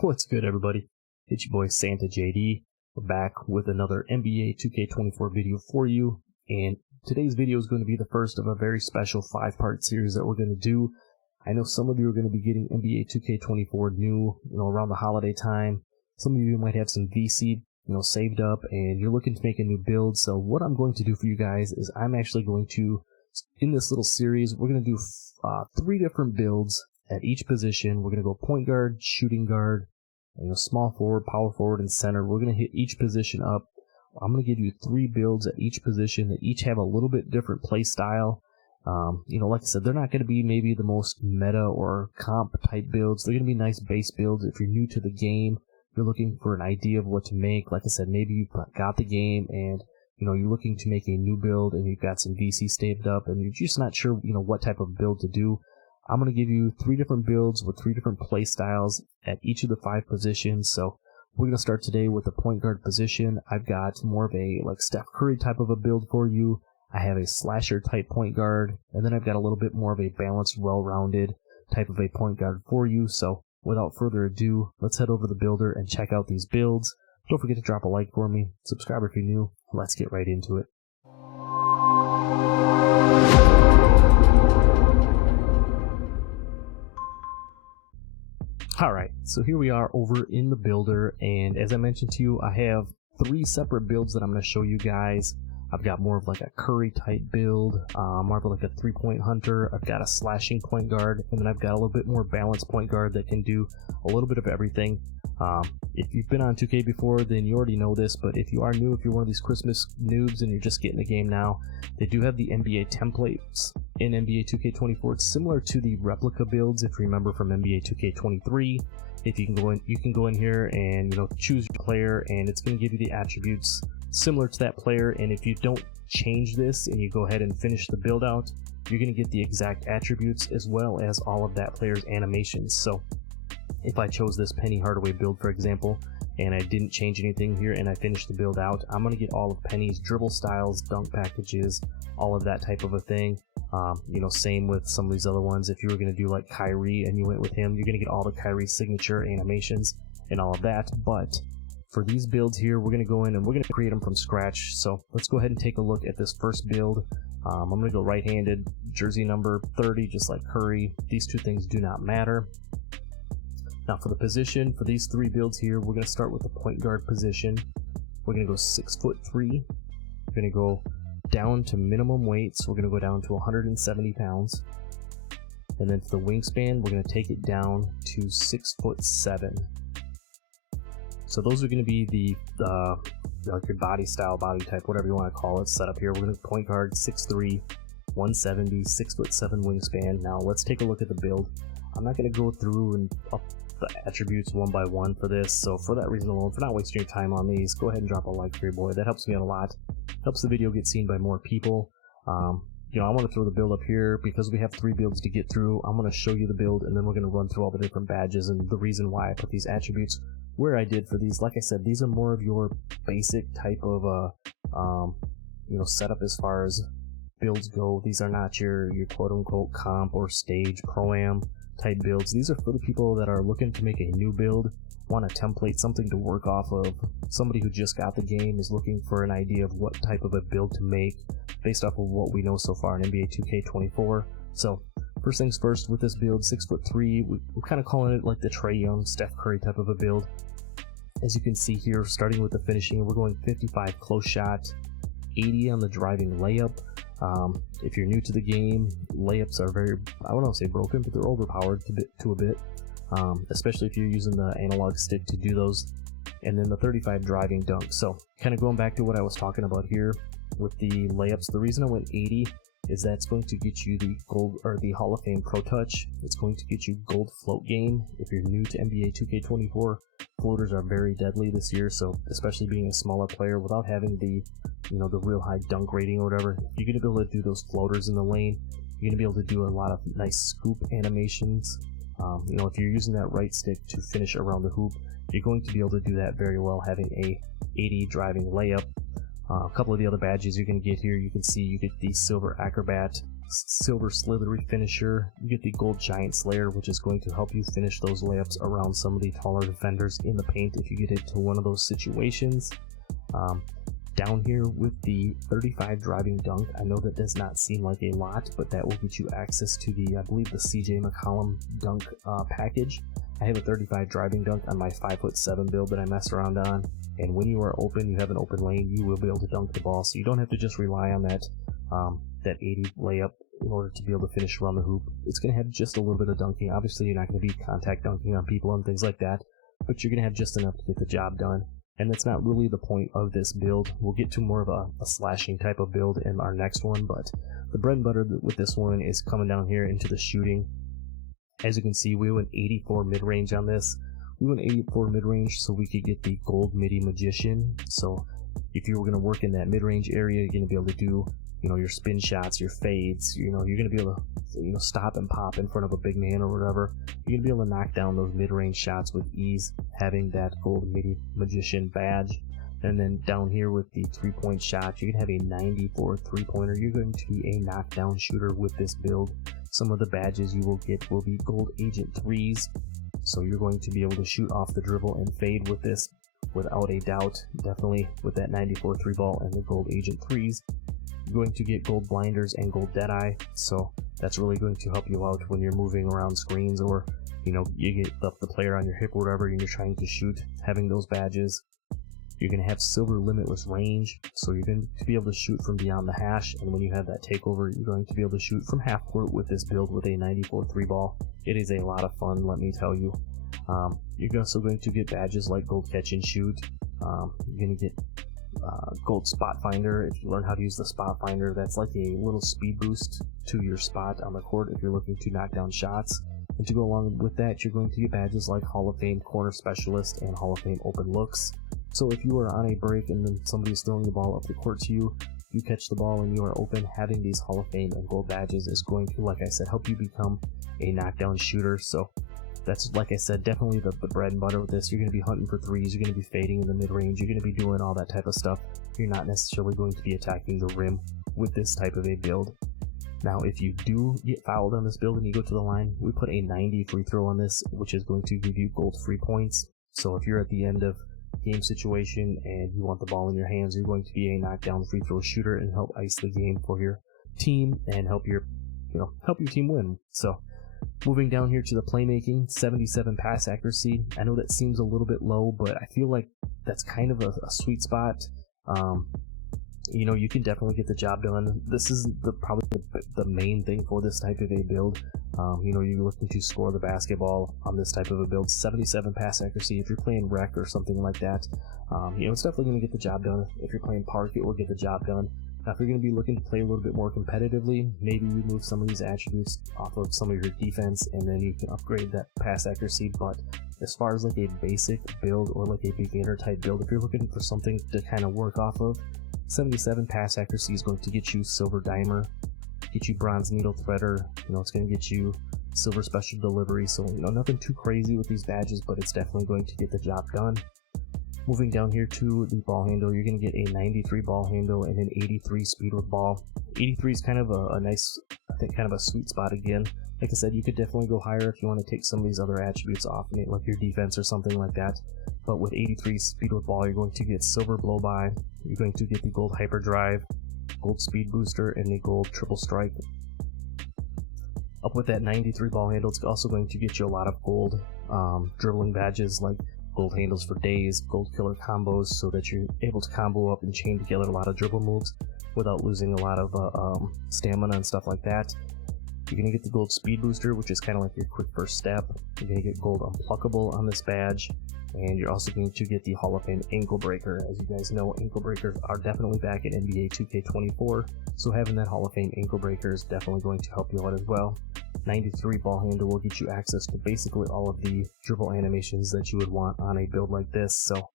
What's good, everybody? It's your boy Santa JD. We're back with another NBA 2K24 video for you, and today's video is going to be the first of a very special 5-part series that we're going to do. I know some of you are going to be getting NBA 2K24 new, around the holiday time. Some of you might have some VC, saved up, and you're looking to make a new build. So what I'm going to do for you guys is I'm actually going to, in this little series, we're going to do 3 different builds at each position. We're going to go point guard, shooting guard, small forward, power forward, and center. We're going to hit each position up. I'm going to give you 3 builds at each position that each have a little bit different play style. Like I said, they're not going to be maybe the most meta or comp type builds. They're going to be nice base builds. If you're new to the game, you're looking for an idea of what to make. Like I said, maybe you got the game and you're looking to make a new build and you've got some VC saved up and you're just not sure what type of build to do. I'm going to give you 3 different builds with 3 different play styles at each of the 5 positions. So we're going to start today with the point guard position. I've got more of a Steph Curry type of a build for you. I have a slasher type point guard, and then I've got a little bit more of a balanced, well-rounded type of a point guard for you. So without further ado, let's head over to the builder and check out these builds. Don't forget to drop a like for me, subscribe if you're new. Let's get right into it. Alright, so here we are over in the builder, and as I mentioned to you, I have 3 separate builds that I'm going to show you guys. I've got more of a Curry type build, more of a 3-point hunter. I've got a slashing point guard, and then I've got a little bit more balanced point guard that can do a little bit of everything. If you've been on 2K before, then you already know this, but if you are new, if you're one of these Christmas noobs and you're just getting the game now, they do have the NBA templates in NBA 2K24. It's similar to the replica builds, if you remember from NBA 2K23. If you can go in here and choose your player, and it's going to give you the attributes similar to that player. And if you don't change this and you go ahead and finish the build out, you're going to get the exact attributes as well as all of that player's animations. So if I chose this Penny Hardaway build, for example, and I didn't change anything here and I finished the build out, I'm going to get all of Penny's dribble styles, dunk packages, all of that type of a thing. Same with some of these other ones. If you were going to do like Kyrie and you went with him, you're going to get all the Kyrie signature animations and all of that. But for these builds here, we're going to go in and we're going to create them from scratch. So let's go ahead and take a look at this first build. I'm going to go right-handed, jersey number 30, just like Curry. These 2 things do not matter. Now for the position, for these 3 builds here, we're going to start with the point guard position. We're going to go 6'3". We're going to go down to minimum weights. We're going to go down to 170 pounds. And then for the wingspan, we're going to take it down to 6'7". So those are going to be the your body style, body type, whatever you want to call it, set up here. We're going to point guard 6'3", 170, 6'7" wingspan. Now let's take a look at the build. I'm not going to go through and up the attributes one by one for this, so for that reason alone, for not wasting your time on these, go ahead and drop a like for your boy. That helps me out a lot, helps the video get seen by more people. I want to throw the build up here because we have 3 builds to get through. I'm going to show you the build and then we're going to run through all the different badges and the reason why I put these attributes where I did for these. Like I said, these are more of your basic type of setup as far as builds go. These are not your quote-unquote comp or stage pro-am type builds. These are for the people that are looking to make a new build, want a template, something to work off of. Somebody who just got the game is looking for an idea of what type of a build to make based off of what we know so far in NBA 2K24. So first things first, with this build, 6'3", we're kind of calling it like the Trae Young, Steph Curry type of a build. As you can see here, starting with the finishing, we're going 55 close shot, 80 on the driving layup. If you're new to the game, layups are very, I don't want to say broken, but they're overpowered to a bit, especially if you're using the analog stick to do those. And then the 35 driving dunk. So kind of going back to what I was talking about here with the layups, the reason I went 80 is that's going to get you the gold, or the Hall of Fame Pro Touch. It's going to get you gold float game. If you're new to NBA 2K24, floaters are very deadly this year, so especially being a smaller player without having the the real high dunk rating or whatever, you're going to be able to do those floaters in the lane. You're going to be able to do a lot of nice scoop animations. If you're using that right stick to finish around the hoop, you're going to be able to do that very well, having a 80 driving layup. A couple of the other badges you're going to get here, you can see you get the Silver Acrobat, silver slithery finisher. You get the gold giant slayer, which is going to help you finish those layups around some of the taller defenders in the paint if you get into one of those situations. Down here with the 35 driving dunk, I know that does not seem like a lot, but that will get you access to the, I believe, the CJ McCollum dunk package. I have a 35 driving dunk on my 5'7" build that I mess around on, and when you are open, you have an open lane, you will be able to dunk the ball, so you don't have to just rely on that 80 layup in order to be able to finish around the hoop. It's going to have just a little bit of dunking. Obviously, you're not going to be contact dunking on people and things like that, but you're going to have just enough to get the job done. And that's not really the point of this build. We'll get to more of a slashing type of build in our next one, but the bread and butter with this one is coming down here into the shooting. As you can see, we went 84 mid-range on this. We went 84 mid-range so we could get the gold midi magician. So if you were going to work in that mid-range area, you're going to be able to do, your spin shots, your fades, you're going to be able to, stop and pop in front of a big man or whatever. You're going to be able to knock down those mid-range shots with ease, having that gold midi magician badge. And then down here with the 3-point shot, you can have a 94 3-pointer. You're going to be a knockdown shooter with this build. Some of the badges you will get will be gold agent 3s. So you're going to be able to shoot off the dribble and fade with this without a doubt. Definitely with that 94 3-ball and the gold agent 3s. You're going to get gold blinders and gold deadeye. So that's really going to help you out when you're moving around screens, or you get the player on your hip or whatever and you're trying to shoot, having those badges. You're going to have silver limitless range, so you're going to be able to shoot from beyond the hash, and when you have that takeover, you're going to be able to shoot from half court with this build with a 94 3-ball. It is a lot of fun, let me tell you. You're also going to get badges like gold catch and shoot. You're going to get gold spot finder. If you learn how to use the spot finder, that's like a little speed boost to your spot on the court if you're looking to knock down shots. And to go along with that, you're going to get badges like Hall of Fame corner specialist and Hall of Fame open looks. So if you are on a break and then somebody's throwing the ball up the court to you, you catch the ball and you are open, having these Hall of Fame and gold badges is going to, like I said, help you become a knockdown shooter. So that's, like I said, definitely the bread and butter with this. You're going to be hunting for threes, you're going to be fading in the mid-range, you're going to be doing all that type of stuff. You're not necessarily going to be attacking the rim with this type of a build. Now, if you do get fouled on this build and you go to the line, we put a 90 free throw on this, which is going to give you gold free points. So if you're at the end of game situation and you want the ball in your hands, you're going to be a knockdown free throw shooter and help ice the game for your team and help your team win. So moving down here to the playmaking, 77 pass accuracy. I know that seems a little bit low, but I feel like that's kind of a sweet spot. You can definitely get the job done. This is probably the main thing for this type of a build. You're looking to score the basketball on this type of a build. 77 pass accuracy. If you're playing rec or something like that, it's definitely going to get the job done. If you're playing park, it will get the job done. Now, if you're going to be looking to play a little bit more competitively, maybe you move some of these attributes off of some of your defense, and then you can upgrade that pass accuracy. But as far as like a basic build or like a beginner type build, if you're looking for something to kind of work off of, 77 pass accuracy is going to get you silver dimer, get you bronze needle threader. It's going to get you silver special delivery. So nothing too crazy with these badges, but it's definitely going to get the job done. Moving down here to the ball handle, you're going to get a 93 ball handle and an 83 speed with ball. 83 is kind of a nice, I think, kind of a sweet spot again. Like I said, you could definitely go higher if you want to take some of these other attributes off, like your defense or something like that. But with 83 speed with ball, you're going to get silver blow by, you're going to get the gold hyperdrive, gold speed booster, and the gold triple strike. Up with that 93 ball handle, it's also going to get you a lot of gold dribbling badges like gold handles for days, gold killer combos, so that you're able to combo up and chain together a lot of dribble moves without losing a lot of stamina and stuff like that. You're going to get the gold speed booster, which is kind of like your quick first step. You're going to get gold unpluckable on this badge, and you're also going to get the Hall of Fame ankle breaker. As you guys know, ankle breakers are definitely back in NBA 2K24, so having that Hall of Fame ankle breaker is definitely going to help you out as well. 93 ball handle will get you access to basically all of the dribble animations that you would want on a build like this, so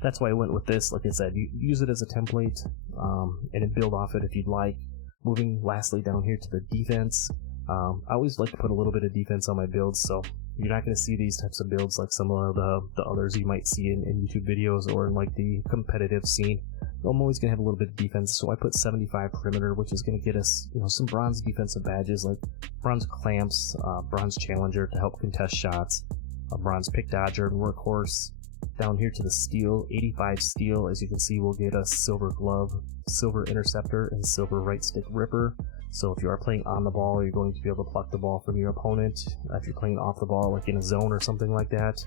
that's why I went with this. Like I said, you use it as a template and then build off it if you'd like. Moving lastly down here to the defense, I always like to put a little bit of defense on my builds, so you're not going to see these types of builds like some of the others you might see in YouTube videos or in like the competitive scene. I'm always going to have a little bit of defense, so I put 75 perimeter, which is going to get us, some bronze defensive badges like bronze clamps, bronze challenger to help contest shots, a bronze pick dodger and workhorse. Down here to the steel, 85 steel, as you can see, will get us silver glove, silver interceptor, and silver right stick ripper. So if you are playing on the ball, you're going to be able to pluck the ball from your opponent. If you're playing off the ball, like in a zone or something like that,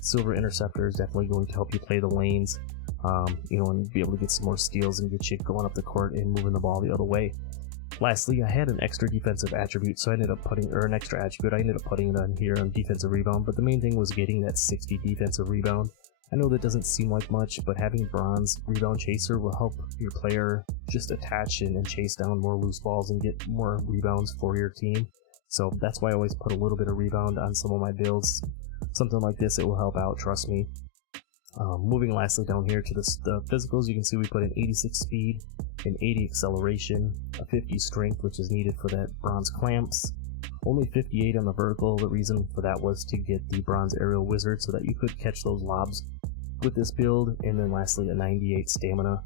silver interceptor is definitely going to help you play the lanes, and be able to get some more steals and get you going up the court and moving the ball the other way. Lastly, I had an extra defensive attribute, so I ended up putting it on here on defensive rebound, but the main thing was getting that 60 defensive rebound. I know that doesn't seem like much, but having bronze rebound chaser will help your player just attach and chase down more loose balls and get more rebounds for your team. So that's why I always put a little bit of rebound on some of my builds. Something like this, it will help out, trust me. Moving lastly down here to the physicals, you can see we put an 86 speed, an 80 acceleration, a 50 strength, which is needed for that bronze clamps, only 58 on the vertical. The reason for that was to get the bronze aerial wizard so that you could catch those lobs with this build, and then lastly a 98 stamina,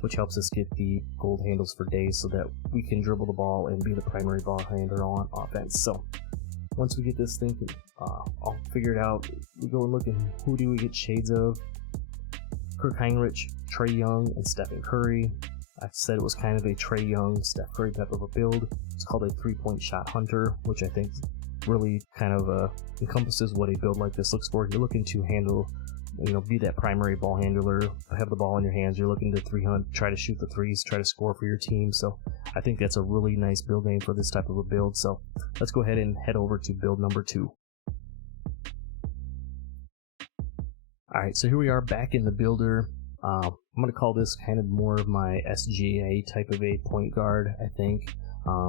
which helps us get the gold handles for days so that we can dribble the ball and be the primary ball handler on offense. So once we get this thing all figured out, we go and look at who do we get shades of. Kirk Heinrich, Trae Young, and Stephen Curry. I said it was kind of a Trae Young, Steph Curry type of a build. It's called a 3-point shot hunter, which I think really kind of encompasses what a build like this looks for. You're looking to handle, be that primary ball handler, have the ball in your hands. You're looking to try to shoot the threes, try to score for your team. So I think that's a really nice build name for this type of a build. So let's go ahead and head over to build number 2. Alright, so here we are back in the builder. I'm going to call this kind of more of my SGA type of a point guard, I think.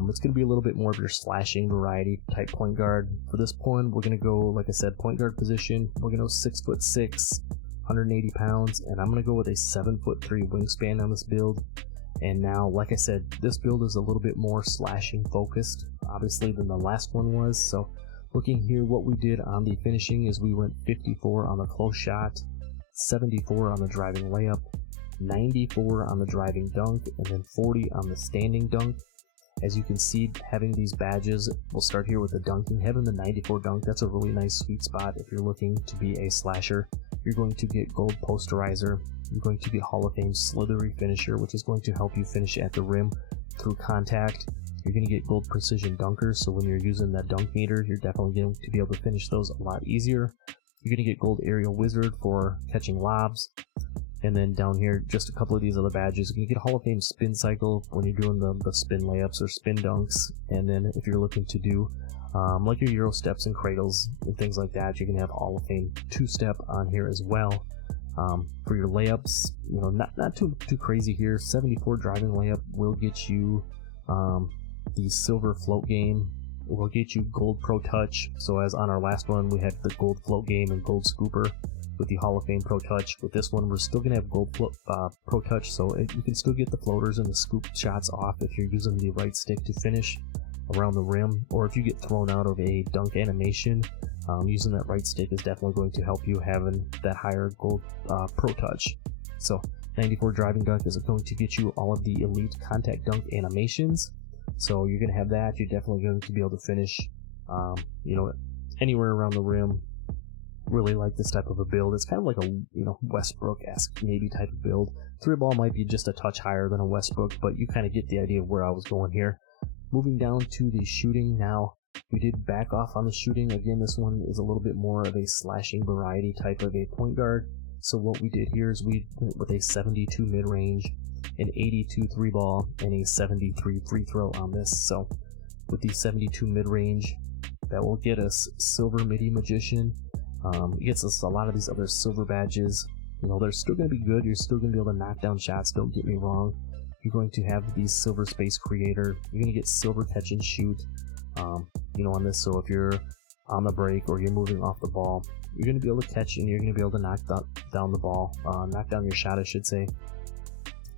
It's going to be a little bit more of your slashing variety type point guard. For this one, we're going to go, like I said, point guard position. We're going to go 6'6", 180 pounds, and I'm going to go with a 7'3" wingspan on this build. And now, like I said, this build is a little bit more slashing focused, obviously, than the last one was. So looking here, what we did on the finishing is we went 54 on the close shot, 74 on the driving layup, 94 on the driving dunk, and then 40 on the standing dunk. As you can see, having these badges, we'll start here with the dunking. Having the 94 dunk, that's a really nice sweet spot if you're looking to be a slasher. You're going to get gold posterizer. You're going to get Hall of Fame slithery finisher, which is going to help you finish at the rim through contact. You're going to get gold precision dunkers, so when you're using that dunk meter, you're definitely going to be able to finish those a lot easier. You're going to get gold aerial wizard for catching lobs. And then down here, just a couple of these other badges. You can get Hall of Fame spin cycle when you're doing the spin layups or spin dunks. And then if you're looking to do like your Euro steps and cradles and things like that, you can have Hall of Fame 2-step on here as well. For your layups, not too crazy here. 74 driving layup will get you the silver float game. Will get you gold pro touch. So as on our last one, we had the gold float game and gold scooper with the Hall of Fame pro touch. With this one, we're still gonna have gold pro touch, so you can still get the floaters and the scoop shots off if you're using the right stick to finish around the rim, or if you get thrown out of a dunk animation, using that right stick is definitely going to help you having that higher gold pro touch. So 94 driving dunk is going to get you all of the elite contact dunk animations. So you're going to have that. You're definitely going to be able to finish, anywhere around the rim. Really like this type of a build. It's kind of like a, Westbrook-esque maybe type of build. 3-ball might be just a touch higher than a Westbrook, but you kind of get the idea of where I was going here. Moving down to the shooting now. We did back off on the shooting. Again, this one is a little bit more of a slashing variety type of a point guard. So what we did here is we went with a 72 mid-range, an 82 3-ball, and a 73 free throw on this. So with the 72 mid-range, that will get us silver midi magician. It gets us a lot of these other silver badges. They're still going to be good. You're still going to be able to knock down shots, don't get me wrong. You're going to have the silver space creator. You're going to get silver catch and shoot, on this. So if you're on the break or you're moving off the ball, you're going to be able to catch and you're going to be able to knock down the ball, knock down your shot, I should say.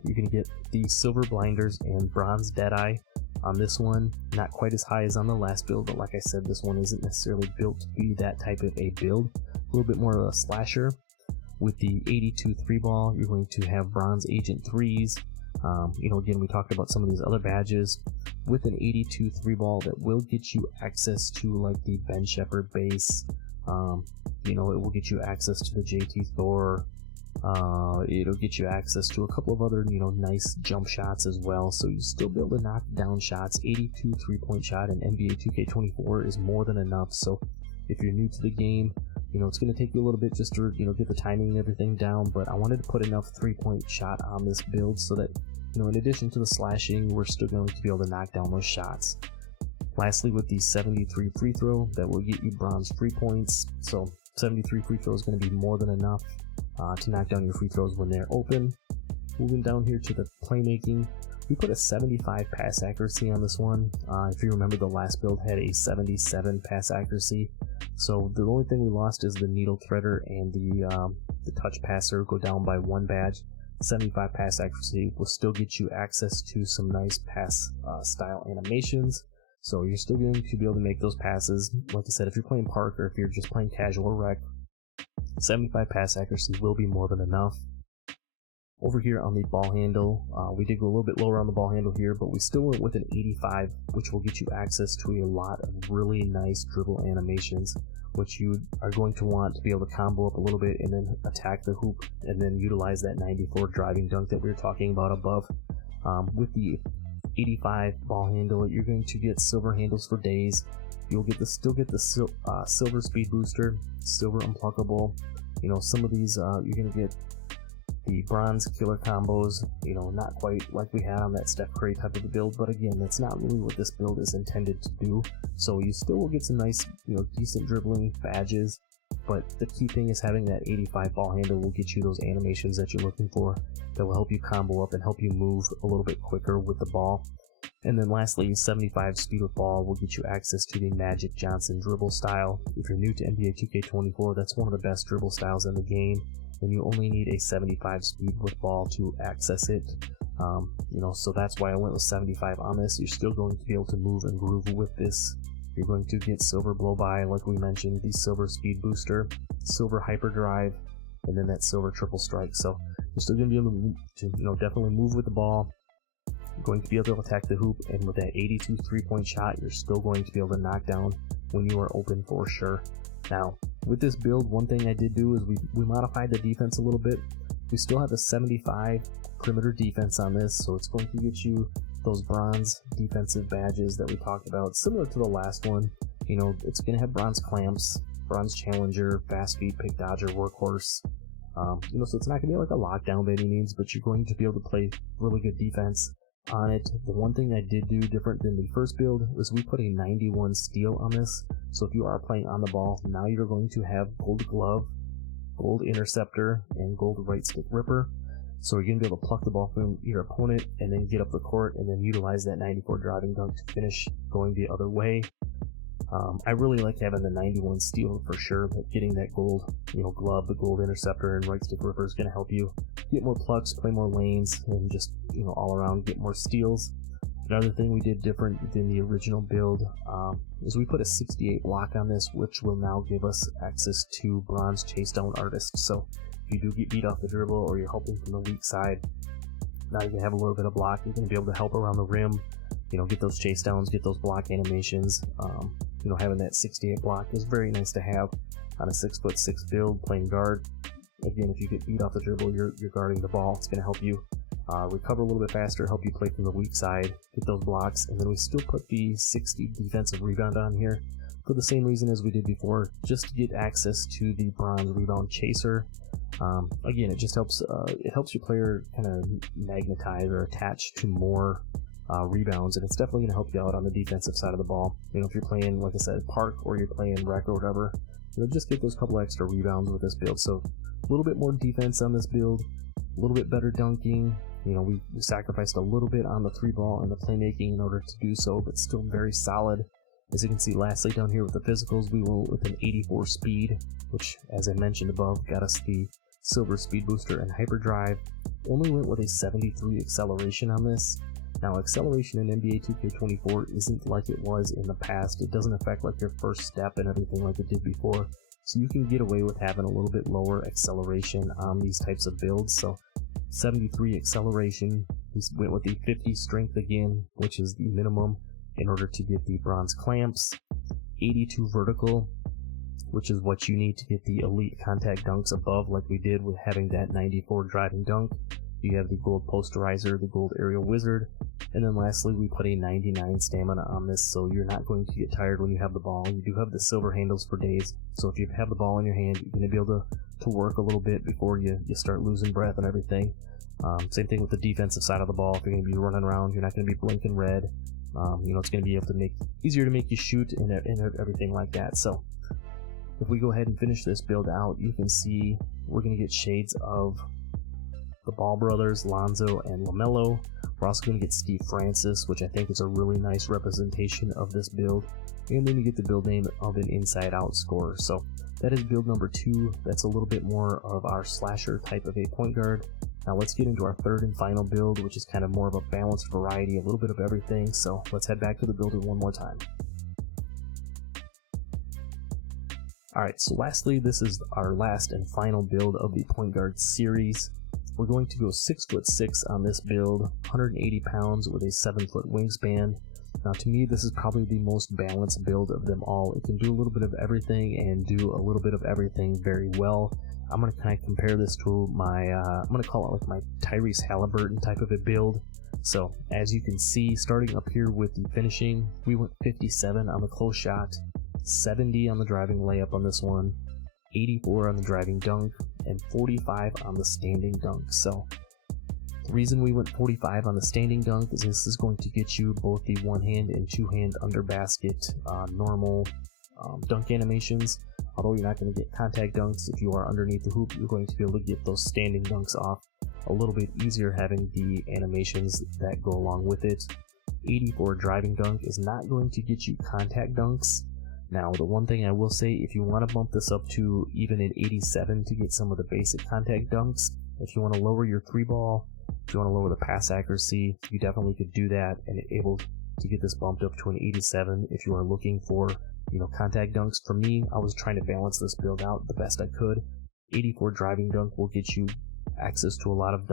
You're going to get the silver blinders and bronze deadeye on this one. Not quite as high as on the last build, but like I said, this one isn't necessarily built to be that type of a build. A little bit more of a slasher. With the 82 3-ball, you're going to have Bronze Agent 3s. Again, we talked about some of these other badges. With an 82 3-ball, that will get you access to like the Ben Shepherd base. It will get you access to the JT Thor. It'll get you access to a couple of other, nice jump shots as well. So you still be able to knock down shots. 82 3-point shot in NBA 2K24 is more than enough. So if you're new to the game, it's going to take you a little bit just to, get the timing and everything down. But I wanted to put enough 3-point shot on this build so that, in addition to the slashing, we're still going to be able to knock down those shots. Lastly, with the 73 free throw, that will get you bronze free points. So 73 free throw is going to be more than enough to knock down your free throws when they're open. Moving down here to the playmaking, we put a 75 pass accuracy on this one. If you remember, the last build had a 77 pass accuracy. So the only thing we lost is the needle threader and the touch passer go down by 1 badge. 75 pass accuracy will still get you access to some nice pass style animations. So you're still going to be able to make those passes. Like I said, if you're playing park or if you're just playing casual rec, 75 pass accuracy will be more than enough. Over here on the ball handle, we did go a little bit lower on the ball handle here, but we still went with an 85, which will get you access to a lot of really nice dribble animations, which you are going to want to be able to combo up a little bit and then attack the hoop and then utilize that 94 driving dunk that we were talking about above. With the 85 ball handle, you're going to get silver handles for days. You'll still get the silver speed booster, silver unpluckable. Some of these you're going to get the bronze killer combos, not quite like we had on that Steph Curry type of a build, but again, that's not really what this build is intended to do. So you still will get some nice, decent dribbling badges, but the key thing is having that 85 ball handle will get you those animations that you're looking for that will help you combo up and help you move a little bit quicker with the ball. And then lastly, 75 speed with ball will get you access to the Magic Johnson dribble style. If you're new to NBA 2K24, that's one of the best dribble styles in the game, and you only need a 75 speed with ball to access it. So that's why I went with 75 on this. You're still going to be able to move and groove with this. You're going to get silver blow by, like we mentioned, the silver speed booster, silver hyperdrive, and then that silver triple strike. So you're still going to be able to definitely move with the ball. You're going to be able to attack the hoop, and with that 82 3-point shot, you're still going to be able to knock down when you are open for sure. Now, with this build, one thing I did do is we modified the defense a little bit. We still have a 75 perimeter defense on this, so it's going to get you those bronze defensive badges that we talked about, similar to the last one. It's going to have bronze clamps, bronze challenger, fast feet, pick dodger, workhorse. So it's not going to be like a lockdown by any means, but you're going to be able to play really good defense on it. The one thing I did do different than the first build was we put a 91 steal on this. So if you are playing on the ball, now you're going to have gold glove, gold interceptor, and gold right stick ripper. So you're going to be able to pluck the ball from your opponent and then get up the court and then utilize that 94 driving dunk to finish going the other way. I really like having the 91 steal for sure, but getting that gold, glove, the gold interceptor, and right stick ripper is going to help you get more plucks, play more lanes, and just, all around get more steals. Another thing we did different than the original build is we put a 68 block on this, which will now give us access to bronze chase down artists. So if you do get beat off the dribble or you're helping from the weak side, now you can have a little bit of block. You're going to be able to help around the rim, get those chase downs, get those block animations. Having that 68 block is very nice to have on a 6'6" build playing guard. Again, if you get beat off the dribble, you're guarding the ball. It's going to help you recover a little bit faster, help you play from the weak side, get those blocks. And then we still put the 60 defensive rebound on here for the same reason as we did before, just to get access to the bronze rebound chaser. Again, it just helps your player kind of magnetize or attach to more rebounds, and it's definitely going to help you out on the defensive side of the ball. If you're playing, like I said, park or you're playing rec or whatever, just get those couple extra rebounds with this build. So a little bit more defense on this build, a little bit better dunking. We sacrificed a little bit on the 3-ball and the playmaking in order to do so, but still very solid. As you can see, lastly down here with the physicals, we went with an 84 speed, which, as I mentioned above, got us the silver speed booster and hyperdrive. Only went with a 73 acceleration on this. Now, acceleration in NBA 2K24 isn't like it was in the past. It doesn't affect like your first step and everything like it did before. So you can get away with having a little bit lower acceleration on these types of builds. So 73 acceleration, we went with the 50 strength again, which is the minimum in order to get the bronze clamps. 82 vertical, which is what you need to get the elite contact dunks above, like we did with having that 94 driving dunk. You have the gold posterizer, the gold aerial wizard, and then lastly we put a 99 stamina on this, so you're not going to get tired when you have the ball. You do have the silver handles for days, so if you have the ball in your hand, you're going to be able to work a little bit before you start losing breath and everything. Same thing with the defensive side of the ball. If you're going to be running around, you're not going to be blinking red. It's going to be able to make easier to make you shoot and everything like that. So if we go ahead and finish this build out, you can see we're going to get shades of the Ball brothers, Lonzo and LaMelo. We're also going to get Steve Francis, which I think is a really nice representation of this build. And then you get the build name of an inside-out scorer. So that is build number 2. That's a little bit more of our slasher type of a point guard. Now let's get into our third and final build, which is kind of more of a balanced variety, a little bit of everything. So let's head back to the builder one more time. Alright, so lastly, this is our last and final build of the point guard series. We're going to go 6'6" on this build, 180 pounds with a 7-foot wingspan. Now to me, this is probably the most balanced build of them all. It can do a little bit of everything and do a little bit of everything very well. I'm going to kind of compare this to my, I'm going to call it like my Tyrese Halliburton type of a build. So as you can see, starting up here with the finishing, we went 57 on the close shot, 70 on the driving layup on this one, 84 on the driving dunk, and 45 on the standing dunk. So the reason we went 45 on the standing dunk is this is going to get you both the one-hand and two-hand under basket normal dunk animations. Although you're not going to get contact dunks, if you are underneath the hoop, you're going to be able to get those standing dunks off a little bit easier having the animations that go along with it. 84 driving dunk is not going to get you contact dunks. Now, the one thing I will say, if you want to bump this up to even an 87 to get some of the basic contact dunks, if you want to lower your 3-ball, if you want to lower the pass accuracy, you definitely could do that and able to get this bumped up to an 87 if you are looking for, contact dunks. For me, I was trying to balance this build out the best I could. 84 driving dunk will get you access to a lot of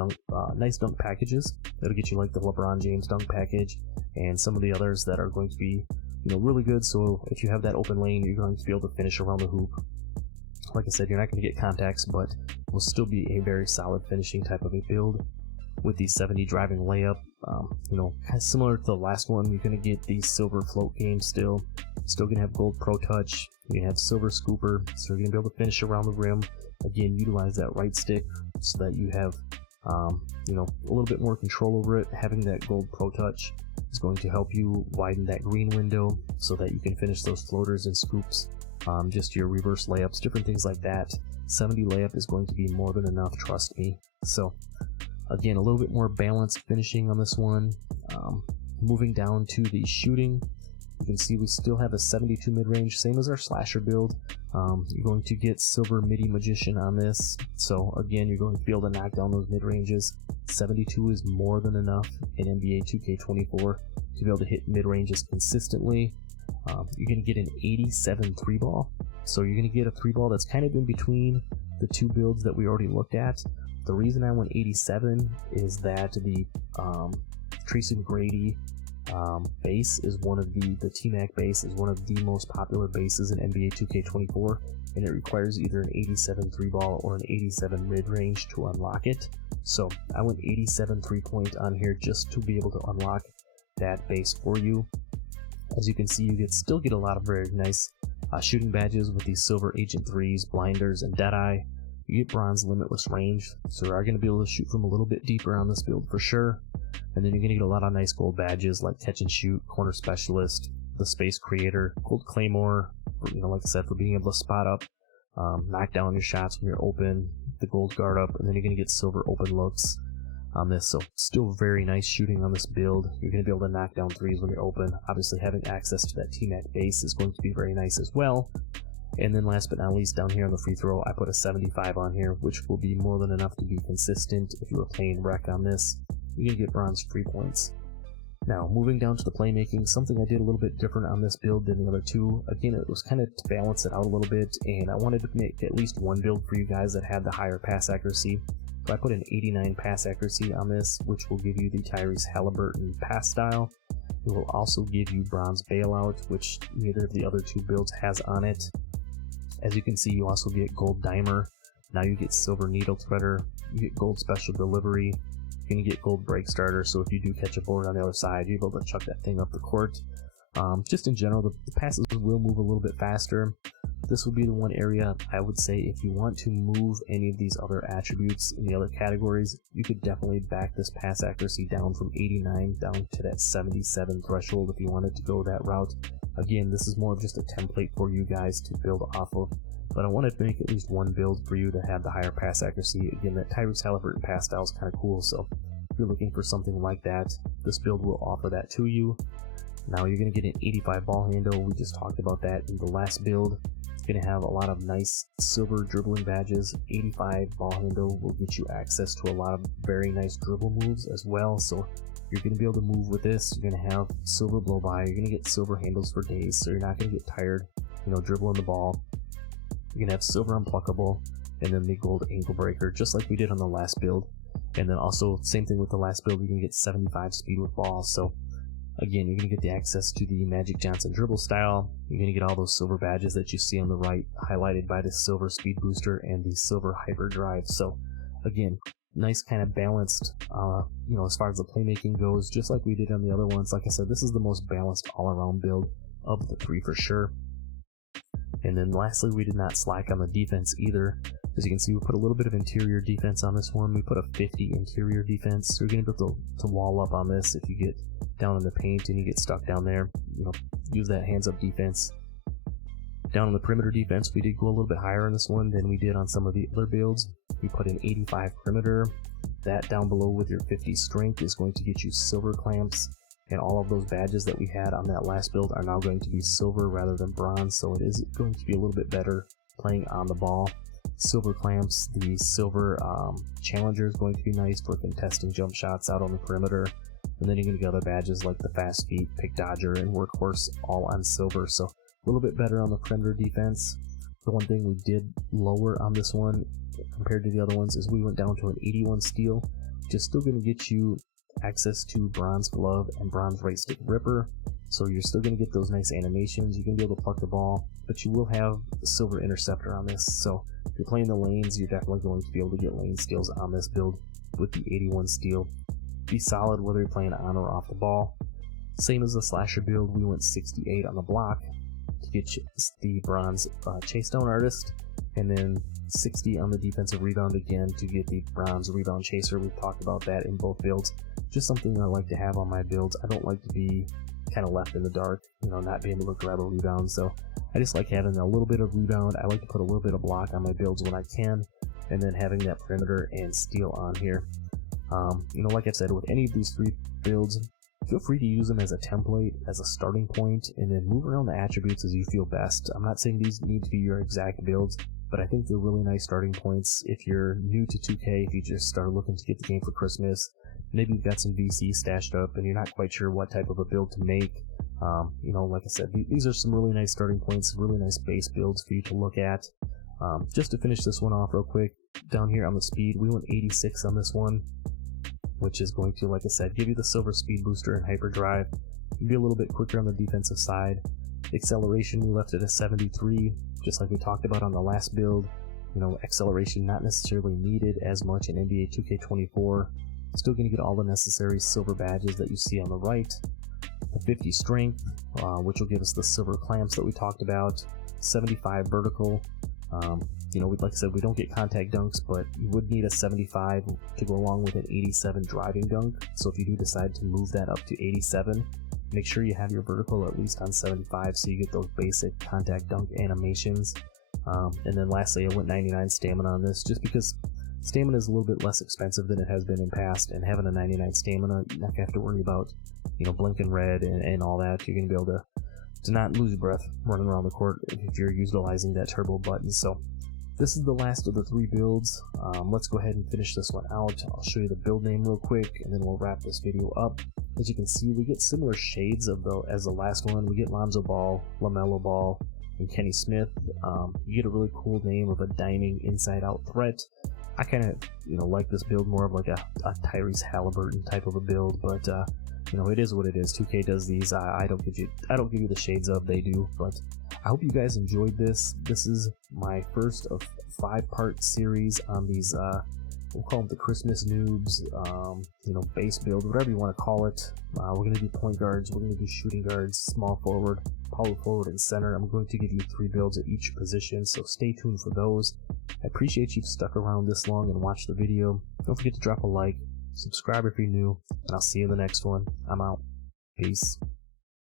nice dunk packages. It'll get you like the LeBron James dunk package and some of the others that are going to be really good. So if you have that open lane, you're going to be able to finish around the hoop. Like I said, you're not going to get contacts, but will still be a very solid finishing type of a build. With the 70 driving layup, kind of similar to the last one, you're going to get the silver float game still going to have gold pro touch. You're going to have silver scooper, so you're going to be able to finish around the rim. Again, utilize that right stick so that you have a little bit more control over it. Having that gold pro touch is going to help you widen that green window so that you can finish those floaters and scoops, just your reverse layups, different things like that. 70 layup is going to be more than enough, trust me. So again, a little bit more balanced finishing on this one. Moving down to the shooting, you can see we still have a 72 mid-range, same as our slasher build. You're going to get silver midi magician on this, so again, you're going to be able to knock down those mid-ranges. 72 is more than enough in NBA 2K24 to be able to hit mid-ranges consistently. You're going to get an 87 3-ball, so you're going to get a 3-ball that's kind of in between the two builds that we already looked at. The reason I went 87 is that the Tracy McGrady base is one of the T-Mac base is one of the most popular bases in NBA 2K24, and it requires either an 87 3-ball or an 87 mid-range to unlock it. So I went 87 3-point on here just to be able to unlock that base for you. As you can see, you still get a lot of very nice shooting badges with these silver Agent 3s, blinders, and Deadeye. You get bronze limitless range, so you are going to be able to shoot from a little bit deeper on this build for sure. And then you're going to get a lot of nice gold badges like catch and shoot, corner specialist, the space creator, gold claymore, like I said, for being able to spot up, knock down your shots when you're open, the gold guard up, and then you're going to get silver open looks on this. So still very nice shooting on this build. You're going to be able to knock down threes when you're open. Obviously having access to that T-Mac base is going to be very nice as well. And then last but not least, down here on the free throw, I put a 75 on here, which will be more than enough to be consistent if you were playing rec on this. You're going to get bronze free points. Now, moving down to the playmaking, something I did a little bit different on this build than the other two. Again, it was kind of to balance it out a little bit, and I wanted to make at least one build for you guys that had the higher pass accuracy. So I put an 89 pass accuracy on this, which will give you the Tyrese Halliburton pass style. It will also give you bronze bailout, which neither of the other two builds has on it. As you can see, you also get gold dimer. Now you get silver needle threader, you get gold special delivery, you're going to get gold break starter, so if you do catch a board on the other side, you're able to chuck that thing up the court. Just in general, the passes will move a little bit faster. This would be the one area I would say if you want to move any of these other attributes in the other categories, you could definitely back this pass accuracy down from 89 down to that 77 threshold if you wanted to go that route. Again, this is more of just a template for you guys to build off of, but I wanted to make at least one build for you to have the higher pass accuracy. Again, that Tyrese Halliburton pass style is kind of cool, so if you're looking for something like that, this build will offer that to you. Now you're going to get an 85 ball handle. We just talked about that in the last build. It's going to have a lot of nice silver dribbling badges. 85 ball handle will get you access to a lot of very nice dribble moves as well, so you're going to be able to move with this. You're going to have silver blow by, you're going to get silver handles for days, so you're not going to get tired, dribbling the ball. You're going to have silver unpluckable, and then the gold ankle breaker, just like we did on the last build. And then also, same thing with the last build, you're going to get 75 speed with ball. So again, you're going to get the access to the Magic Johnson dribble style. You're going to get all those silver badges that you see on the right, highlighted by the silver speed booster and the silver hyperdrive. So again, nice kind of balanced, as far as the playmaking goes, just like we did on the other ones. Like I said, this is the most balanced all-around build of the three for sure. And then lastly, we did not slack on the defense either. As you can see, we put a little bit of interior defense on this one. We put a 50 interior defense. So you're going to be able to wall up on this if you get down in the paint and you get stuck down there. Use that hands-up defense. Down on the perimeter defense, we did go a little bit higher on this one than we did on some of the other builds. We put an 85 perimeter. That down below with your 50 strength is going to get you silver clamps. And all of those badges that we had on that last build are now going to be silver rather than bronze, so it is going to be a little bit better playing on the ball. Silver clamps, the silver challenger is going to be nice for contesting jump shots out on the perimeter. And then you're going to get other badges like the fast feet, pick dodger, and workhorse, all on silver. So a little bit better on the perimeter defense. The one thing we did lower on this one compared to the other ones is we went down to an 81 steel, which is still going to get you access to bronze glove and bronze right stick ripper, so you're still going to get those nice animations. You're going to be able to pluck the ball, but you will have the silver interceptor on this, so if you're playing the lanes, you're definitely going to be able to get lane steals on this build with the 81 steel. Be solid whether you're playing on or off the ball. Same as the slasher build, we went 68 on the block to get the bronze chase down artist, and then 60 on the defensive rebound again to get the bronze rebound chaser. We've talked about that in both builds. Just something I like to have on my builds. I don't like to be kind of left in the dark, not being able to grab a rebound, so I just like having a little bit of rebound. I like to put a little bit of block on my builds when I can, and then having that perimeter and steal on here. Like I said, with any of these three builds, feel free to use them as a template, as a starting point, and then move around the attributes as you feel best. I'm not saying these need to be your exact builds, but I think they're really nice starting points if you're new to 2K, if you just start looking to get the game for Christmas. Maybe you've got some VC stashed up and you're not quite sure what type of a build to make. Like I said, these are some really nice starting points, really nice base builds for you to look at. Just to finish this one off real quick, down here on the speed, we went 86 on this one, which is going to, like I said, give you the silver speed booster and hyperdrive. You can be a little bit quicker on the defensive side. Acceleration, we left it at 73, just like we talked about on the last build. Acceleration not necessarily needed as much in NBA 2K24. Still going to get all the necessary silver badges that you see on the right. The 50 strength, which will give us the silver clamps that we talked about. 75 vertical. Like I said, we don't get contact dunks, but you would need a 75 to go along with an 87 driving dunk. So if you do decide to move that up to 87, make sure you have your vertical at least on 75 so you get those basic contact dunk animations. And then lastly, I went 99 stamina on this just because stamina is a little bit less expensive than it has been in past, and having a 99 stamina, you're not going to have to worry about, blinking red and all that. You're going to be able to not lose your breath running around the court if you're utilizing that turbo button. So this is the last of the 3 builds. Let's go ahead and finish this one out. I'll show you the build name real quick, and then we'll wrap this video up. As you can see, we get similar shades as the last one. We get Lonzo Ball, LaMelo Ball, and Kenny Smith. You get a really cool name of a dining inside-out threat. I kind of, like this build more of like a Tyrese Halliburton type of a build, but it is what it is. 2K does these. I don't give you the shades of, they do. But I hope you guys enjoyed this. This is my first of 5-part series on these. We'll call them the Christmas noobs. Base build, whatever you want to call it. We're gonna do point guards. We're gonna do shooting guards, small forward, power forward, and center. I'm going to give you 3 builds at each position, so stay tuned for those. I appreciate you've stuck around this long and watched the video. Don't forget to drop a like, subscribe if you're new, and I'll see you in the next one. I'm out. Peace.